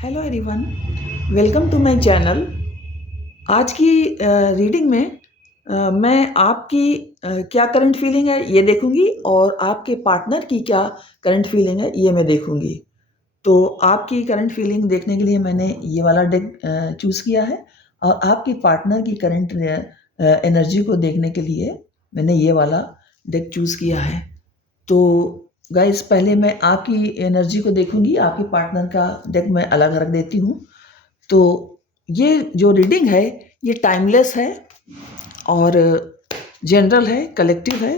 Hello everyone, welcome to my channel. आज की reading में मैं आपकी क्या करंट फीलिंग है ये देखूंगी और आपके पार्टनर की क्या करंट फीलिंग है ये मैं देखूंगी। तो आपकी करंट फीलिंग देखने के लिए मैंने ये वाला डेक चूज़ किया है और आपकी पार्टनर की करंट एनर्जी को देखने के लिए मैंने ये वाला डेक चूज़ किया है। तो गाइस, पहले मैं आपकी एनर्जी को देखूंगी, आपके पार्टनर का डेक मैं अलग रख देती हूँ। तो ये जो रीडिंग है ये टाइमलेस है और जनरल है, कलेक्टिव है।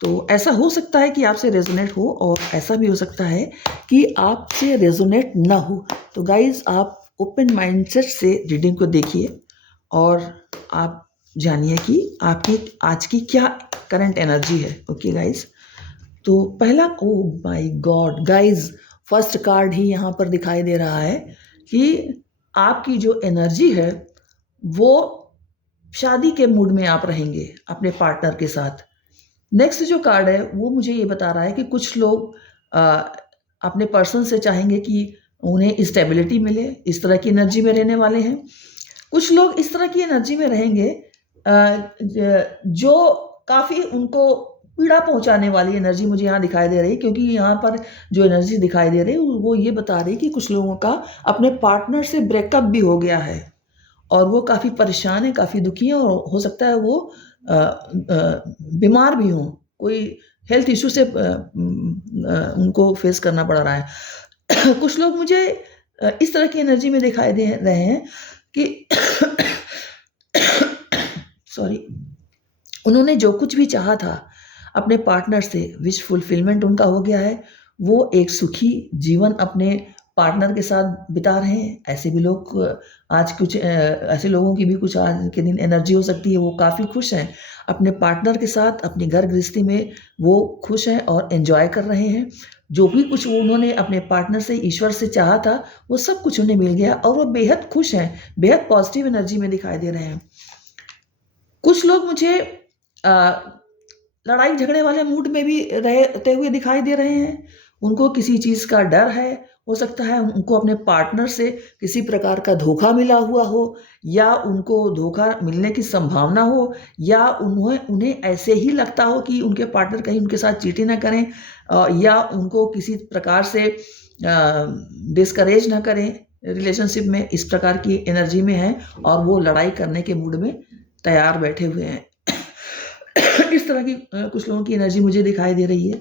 तो ऐसा हो सकता है कि आपसे रेजोनेट हो और ऐसा भी हो सकता है कि आपसे रेजोनेट ना हो। तो गाइस, आप ओपन माइंडसेट से रीडिंग को देखिए और आप जानिए कि आपकी आज की क्या करंट एनर्जी है। ओके गाइस, तो पहला, oh my god guys, first card ही यहाँ पर दिखाई दे रहा है कि आपकी जो एनर्जी है वो शादी के मूड में आप रहेंगे अपने पार्टनर के साथ। नेक्स्ट जो कार्ड है वो मुझे ये बता रहा है कि कुछ लोग अपने पर्सन से चाहेंगे कि उन्हें स्टेबिलिटी मिले, इस तरह की एनर्जी में रहने वाले हैं। कुछ लोग इस तरह की एनर्जी में रहेंगे जो काफ़ी उनको पीड़ा पहुंचाने वाली एनर्जी मुझे यहाँ दिखाई दे रही है, क्योंकि यहाँ पर जो एनर्जी दिखाई दे रही है वो ये बता रही है कि कुछ लोगों का अपने पार्टनर से ब्रेकअप भी हो गया है और वो काफ़ी परेशान है, काफ़ी दुखी है और हो सकता है वो बीमार भी हों, कोई हेल्थ इशू से उनको फेस करना पड़ रहा है। कुछ लोग मुझे इस तरह की एनर्जी में दिखाई दे रहे हैं कि सॉरी, उन्होंने जो कुछ भी चाहा था अपने पार्टनर से, विश फुलफिलमेंट उनका हो गया है। वो एक सुखी जीवन अपने पार्टनर के साथ बिता रहे हैं। ऐसे भी लोग आज कुछ ऐसे लोगों की भी कुछ आज के दिन एनर्जी हो सकती है, वो काफ़ी खुश हैं अपने पार्टनर के साथ, अपनी घर गृहस्थी में वो खुश हैं और एंजॉय कर रहे हैं। जो भी कुछ उन्होंने अपने पार्टनर से, ईश्वर से चाहा था, वो सब कुछ उन्हें मिल गया और वो बेहद खुश हैं, बेहद पॉजिटिव एनर्जी में दिखाई दे रहे हैं। कुछ लोग मुझे लड़ाई झगड़े वाले मूड में भी रहते हुए दिखाई दे रहे हैं। उनको किसी चीज़ का डर है, हो सकता है उनको अपने पार्टनर से किसी प्रकार का धोखा मिला हुआ हो, या उनको धोखा मिलने की संभावना हो, या उन्हें ऐसे ही लगता हो कि उनके पार्टनर कहीं उनके साथ चीटिंग ना करें, या उनको किसी प्रकार से डिस्करेज ना करें रिलेशनशिप में। इस प्रकार की एनर्जी में है और वो लड़ाई करने के मूड में तैयार बैठे हुए हैं। इस तरह की कुछ लोगों की एनर्जी मुझे दिखाई दे रही है।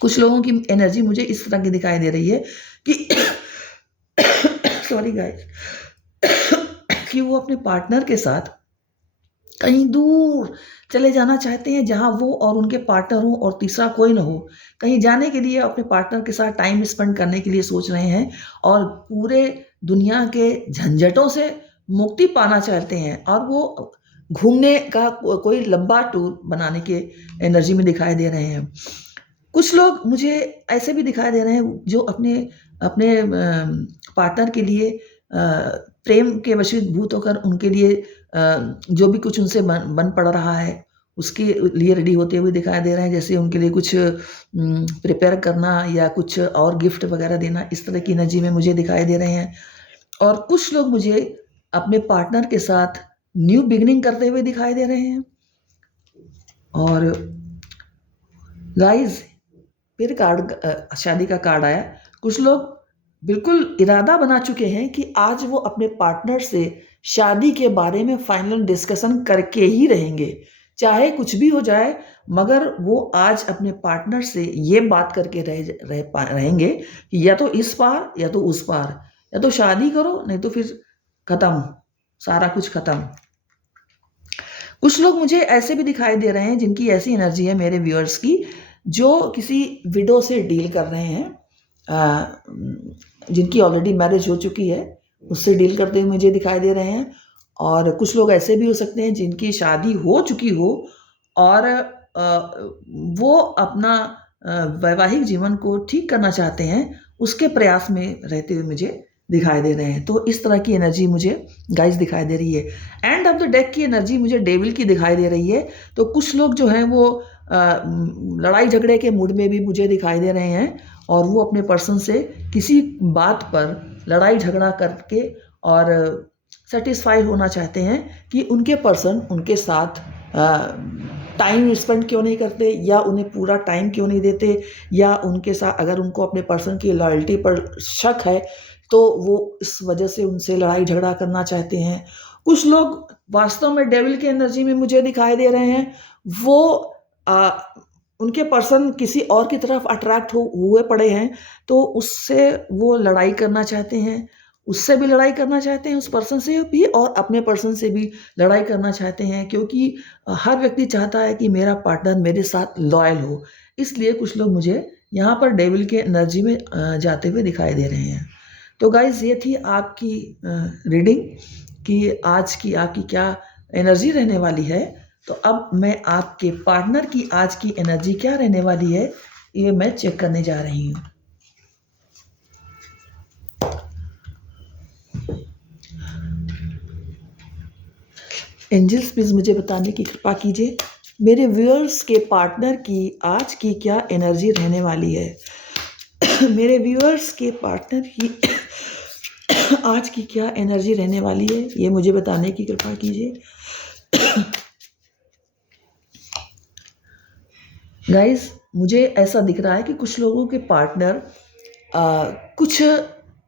कुछ लोगों की एनर्जी मुझे इस तरह की दिखाई दे रही है कि सॉरी गाइस, कि वो अपने पार्टनर के साथ कहीं दूर चले जाना चाहते हैं, जहां वो और उनके पार्टनर हो और तीसरा कोई ना हो। कहीं जाने के लिए अपने पार्टनर के साथ टाइम स्पेंड करने के लिए सोच रहे हैं और पूरे दुनिया के झंझटों से मुक्ति पाना चाहते हैं, और वो घूमने का कोई लंबा टूर बनाने के एनर्जी में दिखाई दे रहे हैं। कुछ लोग मुझे ऐसे भी दिखाई दे रहे हैं जो अपने अपने पार्टनर के लिए प्रेम के वशीभूत होकर उनके लिए जो भी कुछ उनसे बन पड़ रहा है उसके लिए रेडी होते हुए दिखाई दे रहे हैं। जैसे उनके लिए कुछ प्रिपेयर करना या कुछ और गिफ्ट वगैरह देना, इस तरह की एनर्जी में मुझे दिखाई दे रहे हैं। और कुछ लोग मुझे अपने पार्टनर के साथ न्यू बिगनिंग करते हुए दिखाई दे रहे हैं। और गाइस, फिर कार्ड शादी का कार्ड आया। कुछ लोग बिल्कुल इरादा बना चुके हैं कि आज वो अपने पार्टनर से शादी के बारे में फाइनल डिस्कशन करके ही रहेंगे, चाहे कुछ भी हो जाए, मगर वो आज अपने पार्टनर से ये बात करके रहेंगे कि या तो इस पार या तो उस पार, या तो शादी करो नहीं तो फिर खत्म, सारा कुछ खत्म। कुछ लोग मुझे ऐसे भी दिखाई दे रहे हैं जिनकी ऐसी एनर्जी है मेरे व्यूअर्स की, जो किसी विडो से डील कर रहे हैं, जिनकी ऑलरेडी मैरिज हो चुकी है, उससे डील करते हुए मुझे दिखाई दे रहे हैं। और कुछ लोग ऐसे भी हो सकते हैं जिनकी शादी हो चुकी हो और वो अपना वैवाहिक जीवन को ठीक करना चाहते हैं, उसके प्रयास में रहते हुए मुझे दिखाई दे रहे हैं। तो इस तरह की एनर्जी मुझे गाइस दिखाई दे रही है। एंड ऑफ द डेक की एनर्जी मुझे डेविल की दिखाई दे रही है। तो कुछ लोग जो हैं वो लड़ाई झगड़े के मूड में भी मुझे दिखाई दे रहे हैं और वो अपने पर्सन से किसी बात पर लड़ाई झगड़ा करके और सेटिस्फाई होना चाहते हैं कि उनके पर्सन उनके साथ टाइम स्पेंड क्यों नहीं करते, या उन्हें पूरा टाइम क्यों नहीं देते, या उनके साथ अगर उनको अपने पर्सन की लॉयल्टी पर शक है तो वो इस वजह से उनसे लड़ाई झगड़ा करना चाहते हैं। कुछ लोग वास्तव में डेविल की एनर्जी में मुझे दिखाई दे रहे हैं, वो उनके पर्सन किसी और की तरफ अट्रैक्ट हुए पड़े हैं, तो उससे वो लड़ाई करना चाहते हैं, उससे भी लड़ाई करना चाहते हैं, उस पर्सन से भी और अपने पर्सन से भी लड़ाई करना चाहते हैं, क्योंकि हर व्यक्ति चाहता है कि मेरा पार्टनर मेरे साथ लॉयल हो। इसलिए कुछ लोग मुझे यहाँ पर डेविल के एनर्जी में जाते हुए दिखाई दे रहे हैं। तो गाइज, ये थी आपकी रीडिंग कि आज की आपकी क्या एनर्जी रहने वाली है। तो अब मैं आपके पार्टनर की आज की एनर्जी क्या रहने वाली है, ये मैं चेक करने जा रही हूँ। एंजल्स प्लीज मुझे बताने की कृपा कीजिए, मेरे व्यूअर्स के पार्टनर की आज की क्या एनर्जी रहने वाली है। मेरे व्यूअर्स के पार्टनर की आज की क्या एनर्जी रहने वाली है, ये मुझे बताने की कृपा कीजिए। गाइस, मुझे ऐसा दिख रहा है कि कुछ लोगों के पार्टनर कुछ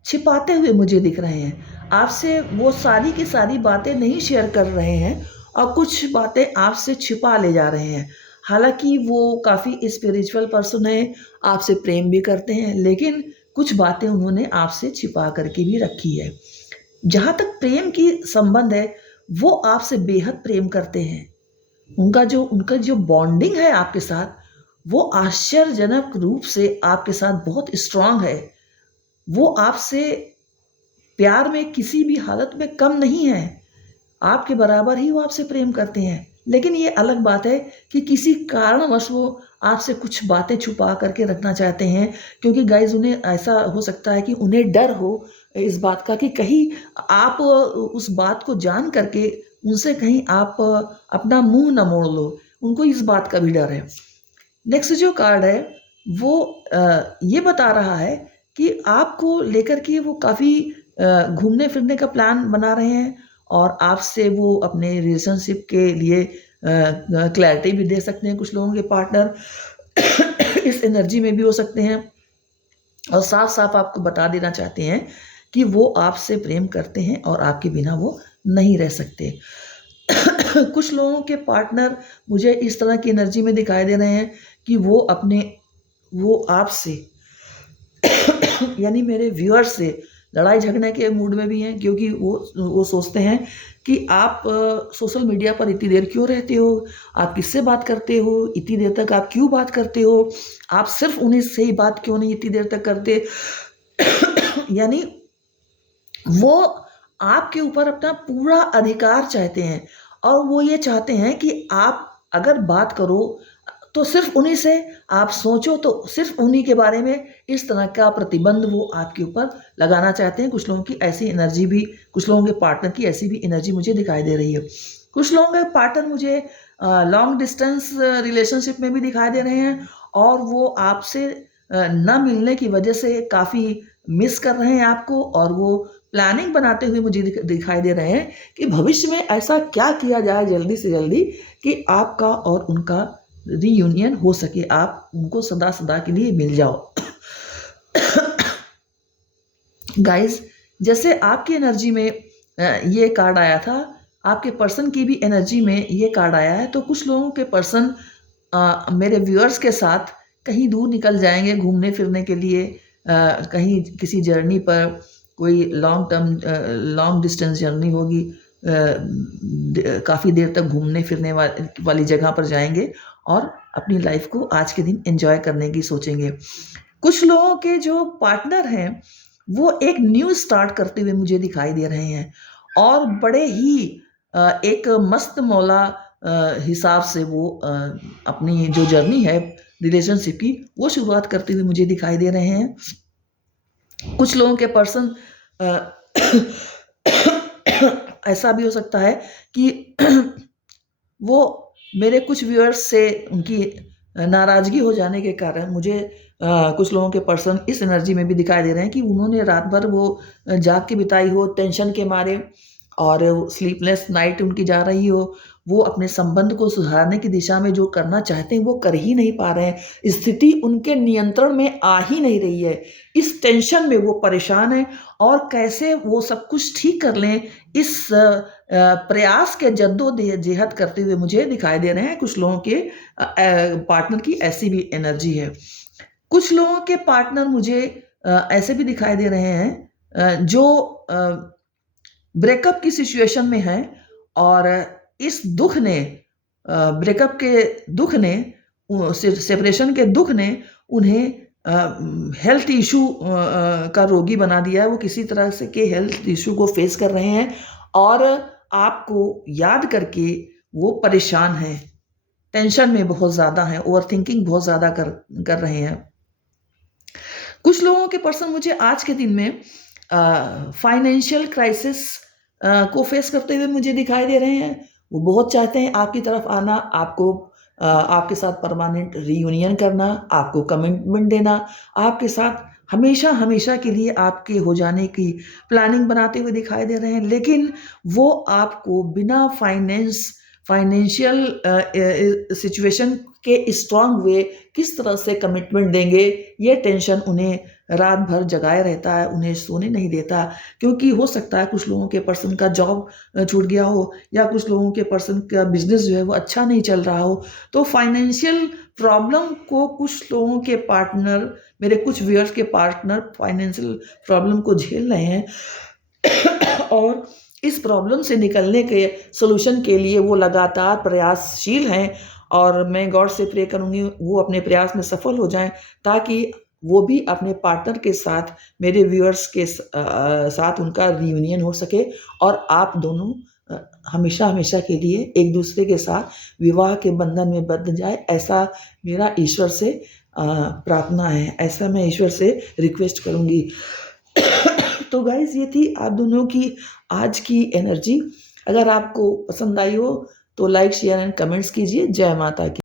छिपाते हुए मुझे दिख रहे हैं। आपसे वो सारी की सारी बातें नहीं शेयर कर रहे हैं और कुछ बातें आपसे छिपा ले जा रहे हैं। हालांकि वो काफ़ी स्पिरिचुअल पर्सन है, आपसे प्रेम भी करते हैं, लेकिन कुछ बातें उन्होंने आपसे छिपा करके भी रखी है। जहाँ तक प्रेम की संबंध है, वो आपसे बेहद प्रेम करते हैं। उनका जो बॉन्डिंग है आपके साथ, वो आश्चर्यजनक रूप से आपके साथ बहुत स्ट्रांग है। वो आपसे प्यार में किसी भी हालत में कम नहीं है, आपके बराबर ही वो आपसे प्रेम करते हैं। लेकिन ये अलग बात है कि किसी कारणवश वो आपसे कुछ बातें छुपा करके रखना चाहते हैं, क्योंकि गाइज उन्हें ऐसा हो सकता है कि उन्हें डर हो इस बात का कि कहीं आप उस बात को जान करके उनसे कहीं आप अपना मुंह न मोड़ लो। उनको इस बात का भी डर है। नेक्स्ट जो कार्ड है वो ये बता रहा है कि आपको लेकर के वो काफ़ी घूमने फिरने का प्लान बना रहे हैं, और आपसे वो अपने रिलेशनशिप के लिए क्लैरिटी भी दे सकते हैं। कुछ लोगों के पार्टनर इस एनर्जी में भी हो सकते हैं, और साफ साफ आपको बता देना चाहते हैं कि वो आपसे प्रेम करते हैं और आपके बिना वो नहीं रह सकते। कुछ लोगों के पार्टनर मुझे इस तरह की एनर्जी में दिखाई दे रहे हैं कि वो आपसे यानी मेरे व्यूअर से लड़ाई झगड़ने के मूड में भी हैं, क्योंकि वो सोचते हैं कि आप सोशल मीडिया पर इतनी देर क्यों रहते हो, आप किससे बात करते हो, इतनी देर तक आप क्यों बात करते हो, आप सिर्फ उन्हीं से ही बात क्यों नहीं इतनी देर तक करते। यानी वो आपके ऊपर अपना पूरा अधिकार चाहते हैं, और वो ये चाहते हैं कि आप अगर बात करो तो सिर्फ उन्हीं से, आप सोचो तो सिर्फ उन्हीं के बारे में। इस तरह का प्रतिबंध वो आपके ऊपर लगाना चाहते हैं। कुछ लोगों की ऐसी एनर्जी भी, कुछ लोगों के पार्टनर की ऐसी भी एनर्जी मुझे दिखाई दे रही है। कुछ लोगों के पार्टनर मुझे लॉन्ग डिस्टेंस रिलेशनशिप में भी दिखाई दे रहे हैं, और वो आपसे न मिलने की वजह से काफ़ी मिस कर रहे हैं आपको, और वो प्लानिंग बनाते हुए मुझे दिखाई दे रहे हैं कि भविष्य में ऐसा क्या किया जाए जल्दी से जल्दी कि आपका और उनका रीयूनियन हो सके, आप उनको सदा सदा के लिए मिल जाओ। गाइस, जैसे आपकी एनर्जी में ये कार्ड आया था, आपके पर्सन की भी एनर्जी में ये कार्ड आया है। तो कुछ लोगों के पर्सन मेरे व्यूअर्स के साथ कहीं दूर निकल जाएंगे घूमने फिरने के लिए, कहीं किसी जर्नी पर, कोई लॉन्ग डिस्टेंस जर्नी होगी, काफ़ी देर तक घूमने फिरने वाली जगह पर जाएंगे और अपनी लाइफ को आज के दिन एंजॉय करने की सोचेंगे। कुछ लोगों के जो पार्टनर हैं वो एक न्यू स्टार्ट करते हुए मुझे दिखाई दे रहे हैं, और बड़े ही एक मस्त मौला हिसाब से वो अपनी जो जर्नी है रिलेशनशिप की, वो शुरुआत करते हुए मुझे दिखाई दे रहे हैं। कुछ लोगों के पर्सन ऐसा भी हो सकता है कि वो मेरे कुछ व्यूअर्स से उनकी नाराज़गी हो जाने के कारण मुझे कुछ लोगों के पर्सन इस एनर्जी में भी दिखाई दे रहे हैं कि उन्होंने रात भर वो जाग के बिताई हो टेंशन के मारे, और स्लीपलेस नाइट उनकी जा रही हो। वो अपने संबंध को सुधारने की दिशा में जो करना चाहते हैं वो कर ही नहीं पा रहे हैं। स्थिति उनके नियंत्रण में आ ही नहीं रही है। इस टेंशन में वो परेशान हैं और कैसे वो सब कुछ ठीक कर लें, इस प्रयास के जद्दोजहद करते हुए मुझे दिखाई दे रहे हैं। कुछ लोगों के पार्टनर की ऐसी भी एनर्जी है। कुछ लोगों के पार्टनर मुझे ऐसे भी दिखाई दे रहे हैं जो ब्रेकअप की सिचुएशन में हैं, और इस दुख ने, ब्रेकअप के दुख ने, सेपरेशन के दुख ने उन्हें हेल्थ इशू का रोगी बना दिया है। वो किसी तरह से के हेल्थ इशू को फेस कर रहे हैं और आपको याद करके वो परेशान हैं, टेंशन में बहुत ज़्यादा हैं, ओवर थिंकिंग बहुत ज़्यादा कर रहे हैं। कुछ लोगों के पर्सन मुझे आज के दिन में फाइनेंशियल क्राइसिस को फेस करते हुए मुझे दिखाई दे रहे हैं। वो बहुत चाहते हैं आपकी तरफ आना, आपको आपके साथ परमानेंट रियूनियन करना, आपको कमिटमेंट देना, आपके साथ हमेशा हमेशा के लिए आपके हो जाने की प्लानिंग बनाते हुए दिखाई दे रहे हैं। लेकिन वो आपको बिना फाइनेंशियल सिचुएशन के स्ट्रांग वे किस तरह से कमिटमेंट देंगे, ये टेंशन उन्हें रात भर जगाए रहता है, उन्हें सोने नहीं देता। क्योंकि हो सकता है कुछ लोगों के पर्सन का जॉब छूट गया हो, या कुछ लोगों के पर्सन का बिजनेस जो है वो अच्छा नहीं चल रहा हो। तो फाइनेंशियल प्रॉब्लम को कुछ लोगों के पार्टनर, मेरे कुछ व्यूअर्स के पार्टनर फाइनेंशियल प्रॉब्लम को झेल रहे हैं और इस प्रॉब्लम से निकलने के सॉल्यूशन के लिए वो लगातार प्रयासशील हैं। और मैं गॉड से प्रे करूँगी वो अपने प्रयास में सफल हो जाएं, ताकि वो भी अपने पार्टनर के साथ, मेरे व्यूअर्स के साथ उनका रियूनियन हो सके और आप दोनों हमेशा हमेशा के लिए एक दूसरे के साथ विवाह के बंधन में बंध जाए। ऐसा मेरा ईश्वर से प्रार्थना है, ऐसा मैं ईश्वर से रिक्वेस्ट करूँगी। तो गाइज ये थी आप दोनों की आज की एनर्जी। अगर आपको पसंद आई हो तो लाइक, शेयर एंड कमेंट्स कीजिए। जय माता की।